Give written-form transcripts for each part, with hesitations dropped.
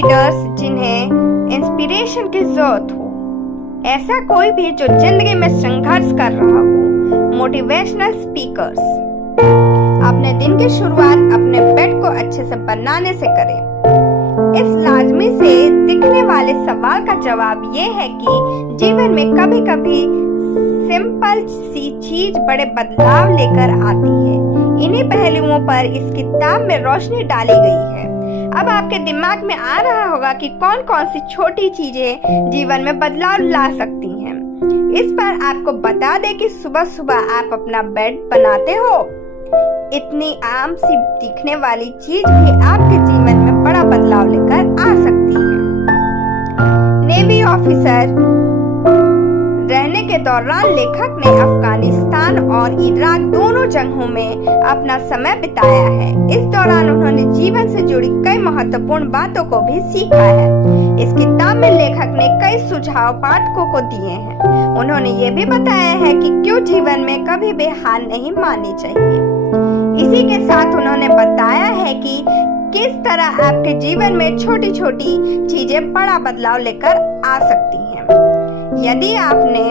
Leaders जिन्हें inspiration की जरूरत हो, ऐसा कोई भी जो जिंदगी में संघर्ष कर रहा हो। Motivational speakers. अपने दिन की शुरुआत अपने बेड को अच्छे से बनाने से करें। इस लाजमी से दिखने वाले सवाल का जवाब ये है कि जीवन में कभी कभी सिंपल सी चीज बड़े बदलाव लेकर आती है। इन्हीं पहलुओं पर इस किताब में रोशनी डाली गई है। अब आपके दिमाग में आ रहा होगा कि कौन कौन सी छोटी चीजें जीवन में बदलाव ला सकती हैं। इस पर आपको बता दें कि सुबह सुबह आप अपना बेड बनाते हो। इतनी आम सी दिखने वाली चीज भी आपके जीवन में बड़ा बदलाव लेकर आ सकती है। नेवी ऑफिसर रहने के दौरान लेखक ने अफगानिस्तान और इराक दोनों जंगों में अपना समय बिताया है। इस दौरान उन्होंने जीवन से जुड़ी कई महत्वपूर्ण बातों को भी सीखा है। इस किताब में लेखक ने कई सुझाव पाठकों को दिए हैं। उन्होंने ये भी बताया है कि क्यों जीवन में कभी भी हार नहीं माननी चाहिए। इसी के साथ उन्होंने बताया है कि किस तरह आपके जीवन में छोटी छोटी चीजें बड़ा बदलाव लेकर आ सकती हैं। यदि आपने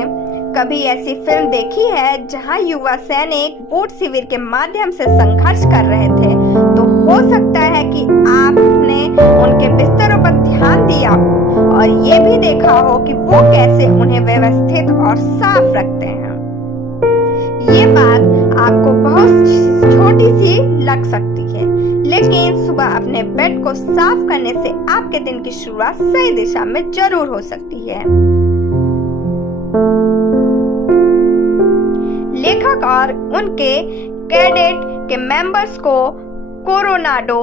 कभी ऐसी फिल्म देखी है जहां युवा सैनिक बूट शिविर के माध्यम से संघर्ष कर रहे थे, तो हो सकता है कि आपने उनके बिस्तरों पर ध्यान दिया हो और ये भी देखा हो कि वो कैसे उन्हें व्यवस्थित और साफ रखते हैं। ये बात आपको बहुत छोटी सी लग सकती है, लेकिन सुबह अपने बेड को साफ करने से आपके दिन की शुरुआत सही दिशा में जरूर हो सकती है। लेखक और उनके कैडेट के मेंबर्स को कोलोराडो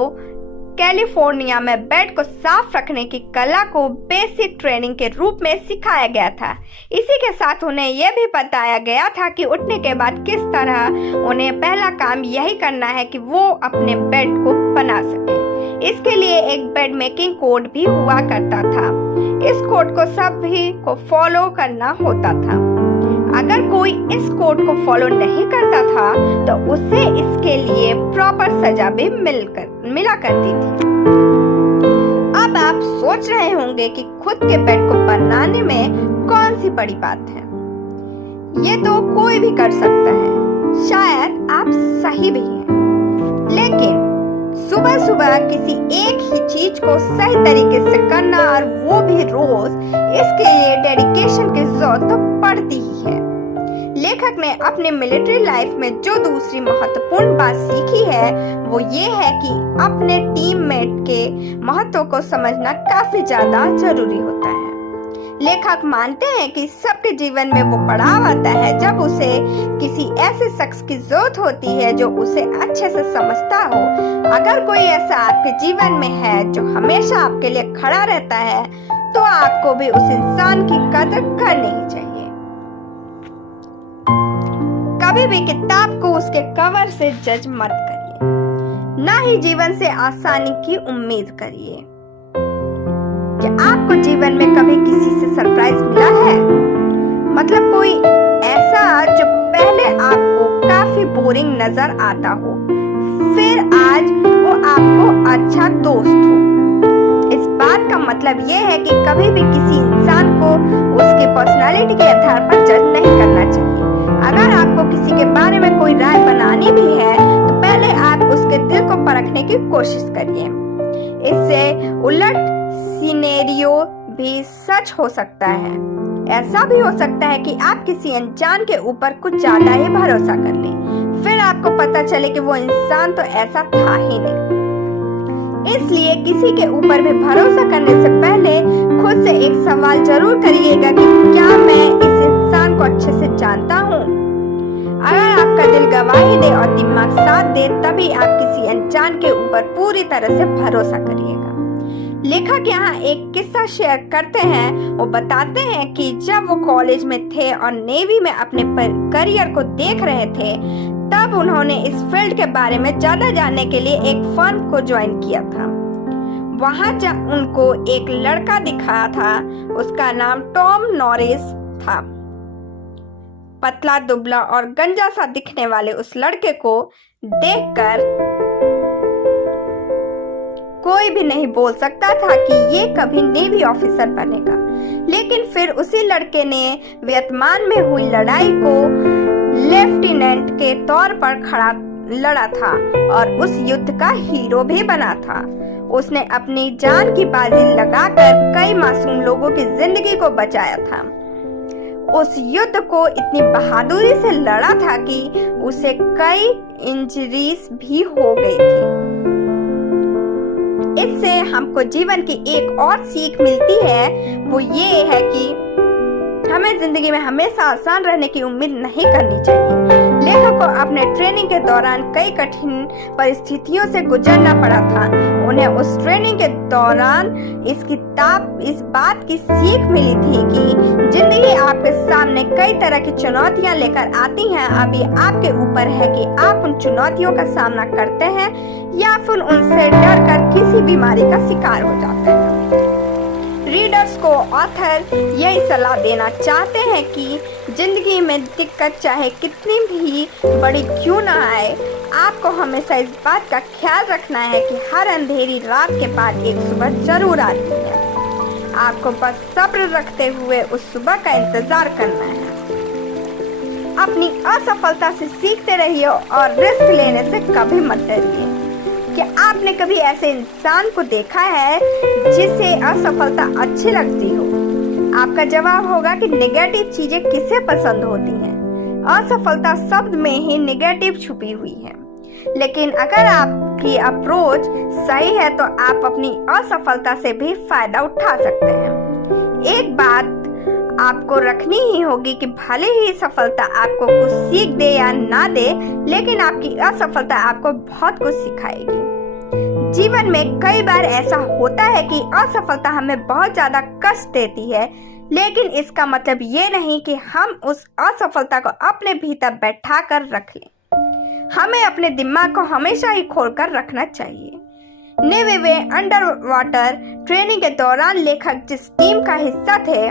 कैलिफोर्निया में बेड को साफ रखने की कला को बेसिक ट्रेनिंग के रूप में सिखाया गया था। इसी के साथ उन्हें यह भी बताया गया था कि उठने के बाद किस तरह उन्हें पहला काम यही करना है कि वो अपने बेड को बना सके। इसके लिए एक बेड मेकिंग कोड भी हुआ करता था। इस कोड को सभी को फॉलो करना होता था। अगर कोई इस कोड को फॉलो नहीं करता था तो उसे इसके लिए प्रॉपर सजा भी मिला करती थी। अब आप सोच रहे होंगे कि खुद के बेड को बनाने में कौन सी बड़ी बात है। ये तो कोई भी कर सकता है। शायद आप सही भी हैं, लेकिन सुबह सुबह किसी एक ही चीज को सही तरीके से करना और वो भी रोज, इसके लिए डेडिकेशन की जरूरत तो पड़ती ही है। लेखक ने अपने मिलिट्री लाइफ में जो दूसरी महत्वपूर्ण बात सीखी है वो ये है कि अपने टीममेट के महत्व को समझना काफी ज्यादा जरूरी होता है। लेखक मानते हैं कि सबके जीवन में वो पड़ाव आता है जब उसे किसी ऐसे शख्स की जरूरत होती है जो उसे अच्छे से समझता हो। अगर कोई ऐसा आपके जीवन में है जो हमेशा आपके लिए खड़ा रहता है, तो आपको भी उस इंसान की कदर करनी ही चाहिए। कभी भी किताब को उसके कवर से जज मत करिए, ना ही जीवन से आसानी की उम्मीद करिए। क्या आपको जीवन में कभी किसी से सरप्राइज मिला है? मतलब कोई ऐसा जो पहले आपको काफी बोरिंग नजर आता हो, फिर आज वो आपको अच्छा दोस्त हो। इस बात का मतलब ये है कि कभी भी किसी इंसान को उसकी पर्सनालिटी के आधार पर जज नहीं करना चाहिए। अगर आपको किसी के बारे में कोई राय बनानी भी है, तो पहले आप उसके दिल को परखने की कोशिश करिए। इससे उलट सिनेरियो भी सच हो सकता है। ऐसा भी हो सकता है कि आप किसी अनजान के ऊपर कुछ ज्यादा ही भरोसा कर लें, फिर आपको पता चले कि वो इंसान तो ऐसा था ही नहीं। इसलिए किसी के ऊपर भी भरोसा करने से पहले खुद से एक सवाल जरूर करिएगा कि क्या मैं इस इंसान को अच्छे से जानता हूँ। अगर आपका दिल गवाही दे और दिमाग साथ दे, तभी आप किसी अनजान के ऊपर पूरी तरह से भरोसा करिएगा। लेखक यहाँ एक किस्सा शेयर करते हैं। वो बताते हैं कि जब वो कॉलेज में थे और नेवी में अपने करियर को देख रहे थे, तब उन्होंने इस फील्ड के बारे में ज्यादा जानने के लिए एक फर्म को ज्वाइन किया था। वहां जब उनको एक लड़का दिखा था, उसका नाम टॉम नॉरिस था। पतला दुबला और गंजा सा दिखने वाले उस लड़के को देखकर कोई भी नहीं बोल सकता था कि ये कभी नेवी ऑफिसर बनेगा। लेकिन फिर उसी लड़के ने वियतनाम में हुई लड़ाई को लेफ्टिनेंट के तौर पर लड़ा था और उस युद्ध का हीरो भी बना था। उसने अपनी जान की बाजी लगाकर कई मासूम लोगों की जिंदगी को बचाया था। उस युद्ध को इतनी बहादुरी से लड़ा था कि उसे कई इंजरीज भी हो गई थी। इससे हमको जीवन की एक और सीख मिलती है, वो ये है कि हमें जिंदगी में हमेशा आसान रहने की उम्मीद नहीं करनी चाहिए। लेखक को अपने ट्रेनिंग के दौरान कई कठिन परिस्थितियों से गुजरना पड़ा था। उन्हें उस ट्रेनिंग के दौरान इस बात की सीख मिली थी कि जिंदगी आपके सामने कई तरह की चुनौतियां लेकर आती हैं। अभी आपके ऊपर है कि आप उन चुनौतियों का सामना करते हैं या फिर उनसे डरकर किसी बीमारी का शिकार हो जाते हैं। रीडर्स को ऑथर यही सलाह देना चाहते हैं कि जिंदगी में दिक्कत चाहे कितनी भी बड़ी क्यों ना आए, आपको हमेशा इस बात का ख्याल रखना है कि हर अंधेरी रात के बाद एक सुबह जरूर आती है। आपको बस सब्र रखते हुए उस सुबह का इंतजार करना है। अपनी असफलता से सीखते रहिए और रिस्क लेने से कभी मत डरिए। क्या आपने कभी ऐसे इंसान को देखा है जिसे असफलता अच्छी लगती हो? आपका जवाब होगा कि नेगेटिव चीजें किसे पसंद होती हैं। असफलता शब्द में ही नेगेटिव छुपी हुई है। लेकिन अगर आपकी अप्रोच सही है तो आप अपनी असफलता से भी फायदा उठा सकते हैं। एक बात आपको रखनी ही होगी कि भले ही सफलता आपको कुछ सीख दे या ना दे, लेकिन आपकी असफलता आपको बहुत कुछ सिखाएगी। जीवन में कई बार ऐसा होता है कि असफलता हमें बहुत ज्यादा कष्ट देती है, लेकिन इसका मतलब ये नहीं कि हम उस असफलता को अपने भीतर बैठा कर रख लें। हमें अपने दिमाग को हमेशा ही खोलकर रखना चाहिए। नेवी में अंडर वाटर ट्रेनिंग के दौरान लेखक जिस टीम का हिस्सा थे,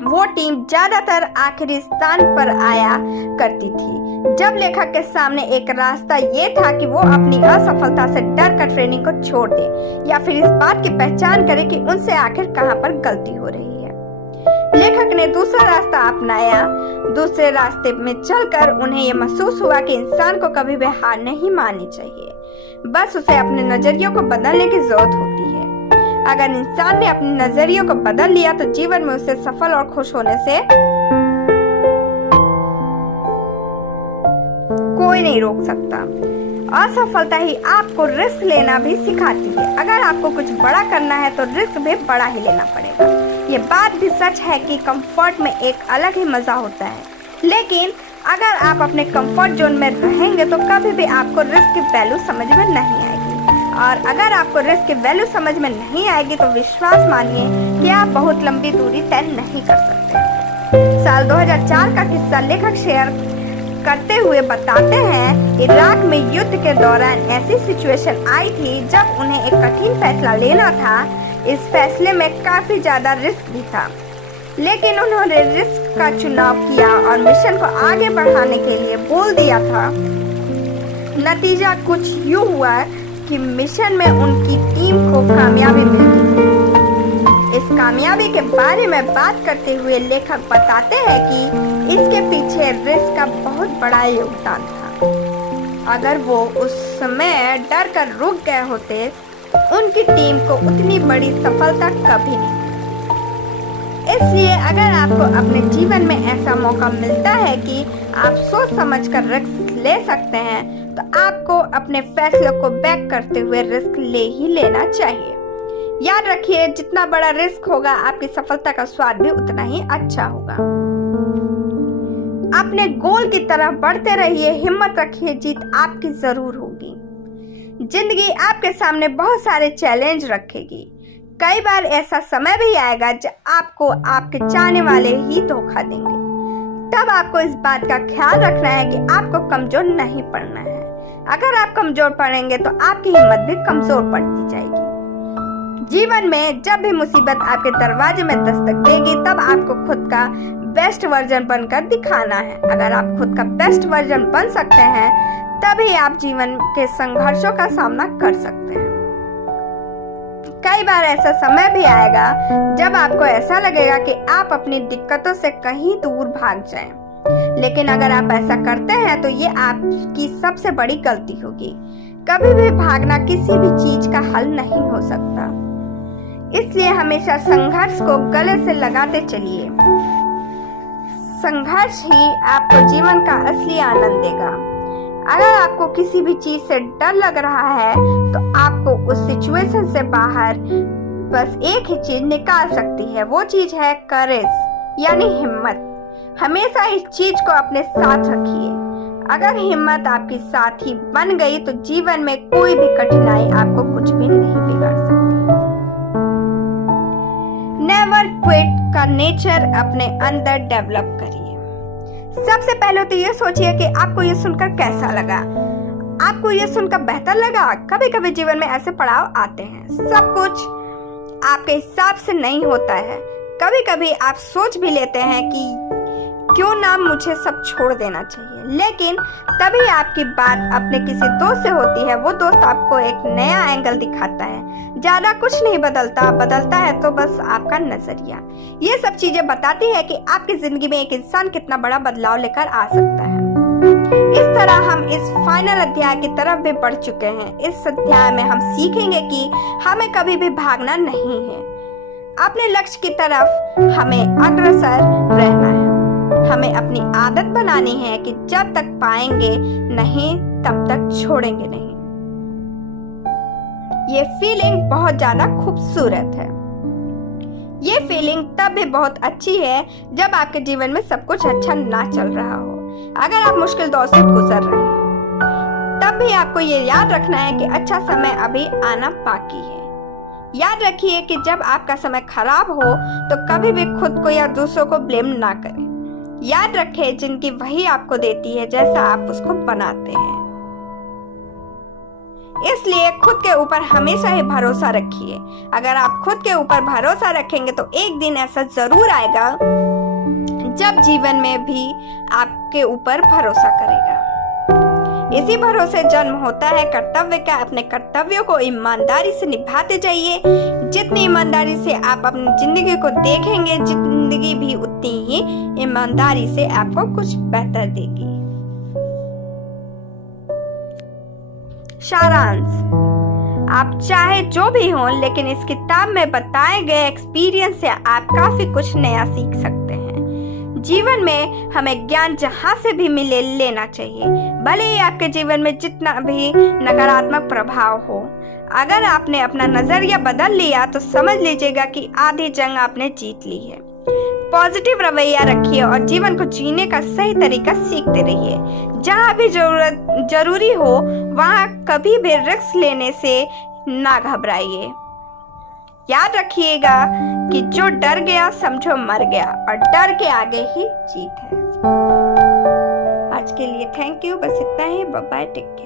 वो टीम ज्यादातर आखिरी स्थान पर आया करती थी। जब लेखक के सामने एक रास्ता ये था कि वो अपनी असफलता से डर कर ट्रेनिंग को छोड़ दे या फिर इस बात की पहचान करे कि उनसे आखिर कहां पर गलती हो रही है। लेखक ने दूसरा रास्ता अपनाया। दूसरे रास्ते में चलकर उन्हें यह महसूस हुआ कि इंसान को कभी भी हार नहीं माननी चाहिए, बस उसे अपने नजरियों को बदलने की जरूरत होती है। अगर इंसान ने अपने नजरियों को बदल लिया तो जीवन में उसे सफल और खुश होने से कोई नहीं रोक सकता। असफलता ही आपको रिस्क लेना भी सिखाती है। अगर आपको कुछ बड़ा करना है तो रिस्क भी बड़ा ही लेना पड़ेगा। ये बात भी सच है कि कंफर्ट में एक अलग ही मजा होता है, लेकिन अगर आप अपने कंफर्ट जोन में रहेंगे तो कभी भी आपको रिस्क की वैल्यू समझ में नहीं आएगी। और अगर आपको रिस्क की वैल्यू समझ में नहीं आएगी तो विश्वास मानिए कि आप बहुत लंबी दूरी तय नहीं कर सकते। साल 2004 का किस्सा लेखक शेयर करते हुए बताते हैं, इराक में युद्ध के दौरान ऐसी सिचुएशन आई थी जब उन्हें एक कठिन फैसला लेना था। इस फैसले में काफी ज्यादा रिस्क भी था, लेकिन उन्होंने रिस्क का चुनाव किया और मिशन को आगे बढ़ाने के लिए बोल दिया था। नतीजा कुछ यूं हुआ कि मिशन में उनकी टीम को कामयाबी मिल गई। इस कामयाबी के बारे में बात करते हुए लेखक बताते हैं कि इसके पीछे रिस्क का बहुत बड़ा योगदान था। अगर वो उस समय डर कर रुक गए होते, उनकी टीम को उतनी बड़ी सफलता कभी नहीं मिली। इसलिए अगर आपको अपने जीवन में ऐसा मौका मिलता है कि आप सोच समझकर रिस्क ले सकते हैं, तो आपको अपने फैसलों को बैक करते हुए रिस्क ले ही लेना चाहिए। याद रखिए, जितना बड़ा रिस्क होगा आपकी सफलता का स्वाद भी उतना ही अच्छा होगा। अपने गोल की तरफ बढ़ते रहिए, हिम्मत रखिए, जीत आपकी जरूर होगी। जिंदगी आपके सामने बहुत सारे चैलेंज रखेगी। कई बार ऐसा समय भी आएगा जब आपको आपके चाहने वाले ही धोखा देंगे। तब आपको इस बात का ख्याल रखना है कि आपको कमजोर नहीं पड़ना है। अगर आप कमजोर पड़ेंगे तो आपकी हिम्मत भी कमजोर पड़ती जाएगी। जीवन में जब भी मुसीबत आपके दरवाजे में दस्तक देगी, तब आपको खुद का बेस्ट वर्जन बनकर दिखाना है। अगर आप खुद का बेस्ट वर्जन बन सकते हैं, तभी आप जीवन के संघर्षों का सामना कर सकते हैं। कई बार ऐसा समय भी आएगा जब आपको ऐसा लगेगा कि आप अपनी दिक्कतों से कहीं दूर भाग जाएं। लेकिन अगर आप ऐसा करते हैं तो ये आपकी सबसे बड़ी गलती होगी। कभी भी भागना किसी भी चीज का हल नहीं हो सकता। इसलिए हमेशा संघर्ष को गले से लगाते चलिए। संघर्ष ही आपको जीवन का असली आनंद देगा। अगर आपको किसी भी चीज से डर लग रहा है तो आपको उस सिचुएशन से बाहर बस एक ही चीज निकाल सकती है, वो चीज है करेज यानी हिम्मत। हमेशा इस चीज को अपने साथ रखिए। अगर हिम्मत आपकी साथी बन गई तो जीवन में कोई भी कठिनाई आपको कुछ भी नहीं बिगाड़ सकती। नेवर क्विट का नेचर अपने अंदर डेवलप करिए। सबसे पहले तो ये सोचिए कि आपको ये सुनकर कैसा लगा। आपको ये सुनकर बेहतर लगा? कभी कभी जीवन में ऐसे पड़ाव आते हैं, सब कुछ आपके हिसाब से नहीं होता है। कभी कभी आप सोच भी लेते हैं कि क्यों ना मुझे सब छोड़ देना चाहिए, लेकिन तभी आपकी बात अपने किसी दोस्त से होती है। वो दोस्त आपको एक नया एंगल दिखाता है। ज्यादा कुछ नहीं बदलता है तो बस आपका नजरिया। ये सब चीजें बताती है कि आपकी जिंदगी में एक इंसान कितना बड़ा बदलाव लेकर आ सकता है। इस तरह हम इस फाइनल अध्याय की तरफ भी बढ़ चुके हैं। इस अध्याय में हम सीखेंगे कि हमें कभी भी भागना नहीं है। अपने लक्ष्य की तरफ हमें अग्रसर रहना है। हमें अपनी आदत बनानी है कि जब तक पाएंगे नहीं तब तक छोड़ेंगे नहीं। ये फीलिंग बहुत ज्यादा खूबसूरत है। ये फीलिंग तब भी बहुत अच्छी है जब आपके जीवन में सब कुछ अच्छा ना चल रहा हो। अगर आप मुश्किल दौर से गुजर रहे हैं तब भी आपको ये याद रखना है कि अच्छा समय अभी आना बाकी है। याद रखिए कि जब आपका समय खराब हो तो कभी भी खुद को या दूसरों को ब्लेम ना करें। याद रखें जिंदगी वही आपको देती है जैसा आप उसको बनाते हैं। इसलिए खुद के ऊपर हमेशा ही भरोसा रखिए। अगर आप खुद के ऊपर भरोसा रखेंगे तो एक दिन ऐसा जरूर आएगा जब जीवन में भी आपके ऊपर भरोसा करेगा। इसी भरोसे जन्म होता है कर्तव्य का। अपने कर्तव्यों को ईमानदारी से निभाते जाइए। जितनी ईमानदारी से आप अपनी जिंदगी को देखेंगे, जिंदगी भी उतनी ही ईमानदारी से आपको कुछ बेहतर देगी। सारांश, आप चाहे जो भी हो, लेकिन इस किताब में बताए गए एक्सपीरियंस से आप काफी कुछ नया सीख सकते हैं। जीवन में हमें ज्ञान जहां से भी मिले लेना चाहिए, भले ही आपके जीवन में जितना भी नकारात्मक प्रभाव हो। अगर आपने अपना नजरिया बदल लिया तो समझ लीजिएगा कि आधी जंग आपने जीत ली है। पॉजिटिव रवैया रखिए और जीवन को जीने का सही तरीका सीखते रहिए। जहाँ भी जरूरी हो वहाँ कभी भी रिस्क लेने से ना घबराइए। याद रखिएगा कि जो डर गया समझो मर गया, और डर के आगे ही जीत है। आज के लिए थैंक यू। बस इतना ही। Bye bye. Take care.